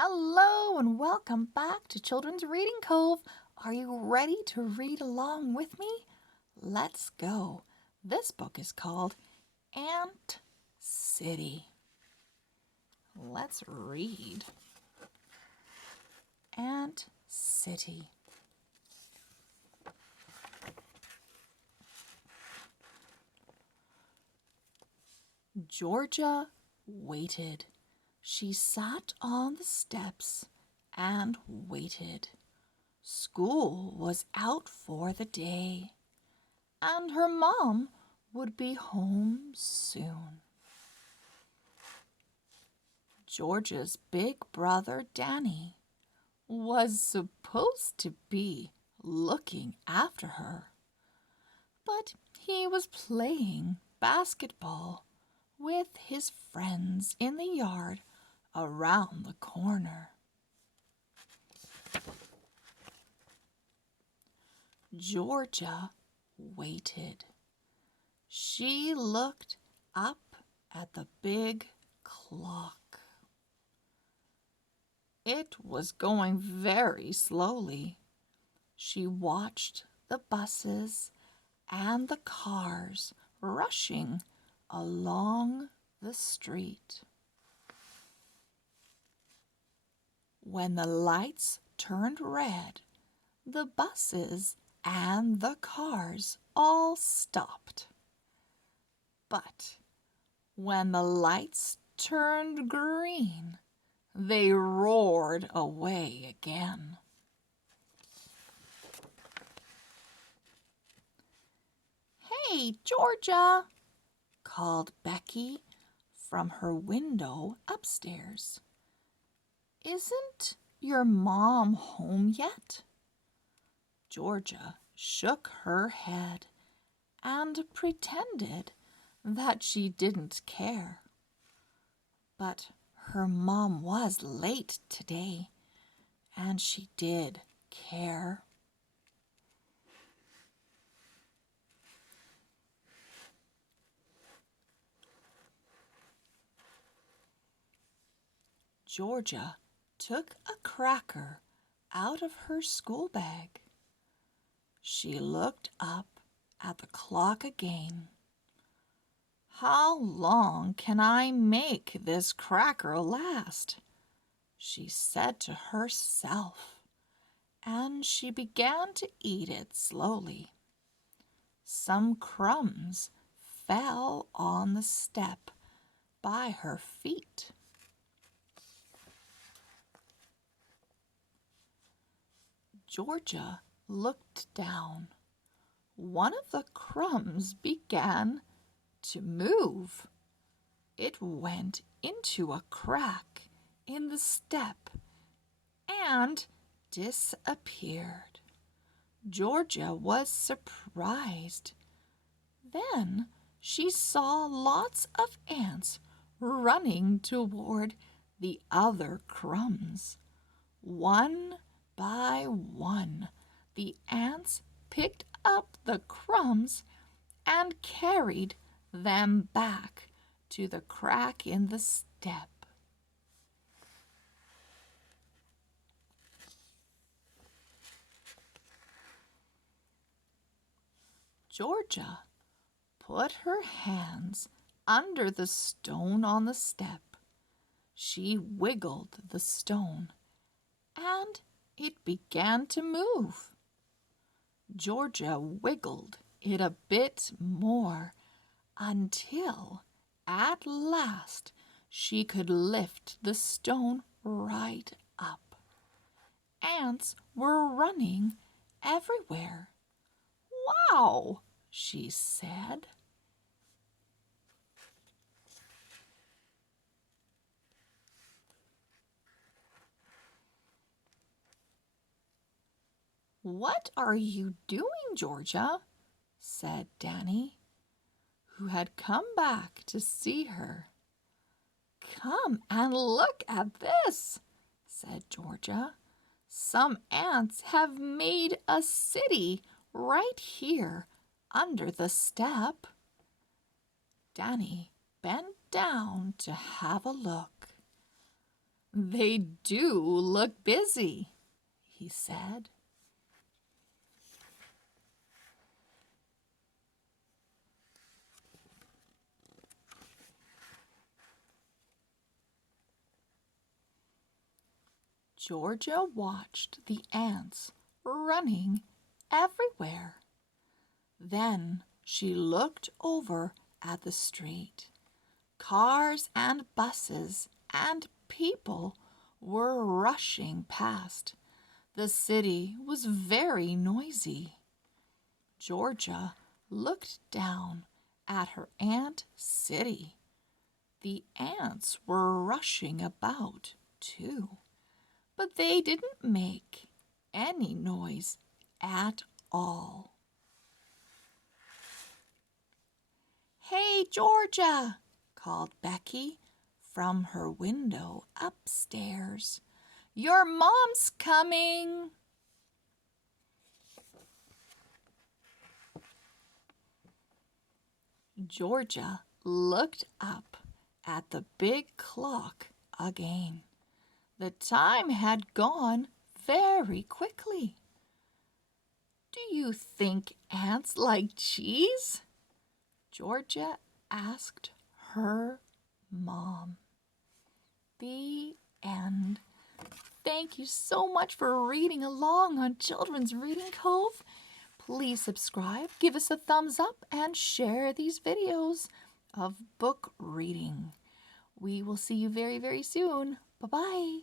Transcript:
Hello and welcome back to Children's Reading Cove. Are you ready to read along with me? Let's go. This book is called Ant City. Let's read. Ant City. Georgia waited. She sat on the steps and waited. School was out for the day, and her mom would be home soon. Georgia's big brother Danny was supposed to be looking after her, but he was playing basketball with his friends in the yard around the corner. Georgia waited. She looked up at the big clock. It was going very slowly. She watched the buses and the cars rushing along the street. When the lights turned red, the buses and the cars all stopped. But when the lights turned green, they roared away again. "Hey, Georgia!" called Becky from her window upstairs. "Isn't your mom home yet?" Georgia shook her head and pretended that she didn't care. But her mom was late today, and she did care. Georgia took a cracker out of her school bag. She looked up at the clock again. "How long can I make this cracker last?" she said to herself, and she began to eat it slowly. Some crumbs fell on the step by her feet. Georgia looked down. One of the crumbs began to move. It went into a crack in the step and disappeared. Georgia was surprised. Then she saw lots of ants running toward the other crumbs. One by one, the ants picked up the crumbs and carried them back to the crack in the step. Georgia put her hands under the stone on the step. She wiggled the stone, and it began to move. Georgia wiggled it a bit more until at last she could lift the stone right up. Ants were running everywhere. "Wow!" she said. "What are you doing, Georgia?" said Danny, who had come back to see her. "Come and look at this," said Georgia. "Some ants have made a city right here under the step." Danny bent down to have a look. They do look busy, he said. Georgia watched the ants running everywhere. Then she looked over at the street. Cars and buses and people were rushing past. The city was very noisy. Georgia looked down at her ant city. The ants were rushing about, too, but they didn't make any noise at all. "Hey, Georgia!" called Becky from her window upstairs. "Your mom's coming!" Georgia looked up at the big clock again. The time had gone very quickly. "Do you think ants like cheese?" Georgia asked her mom. The end. Thank you so much for reading along on Children's Reading Cove. Please subscribe, give us a thumbs up, and share these videos of book reading. We will see you very, very soon. Bye-bye.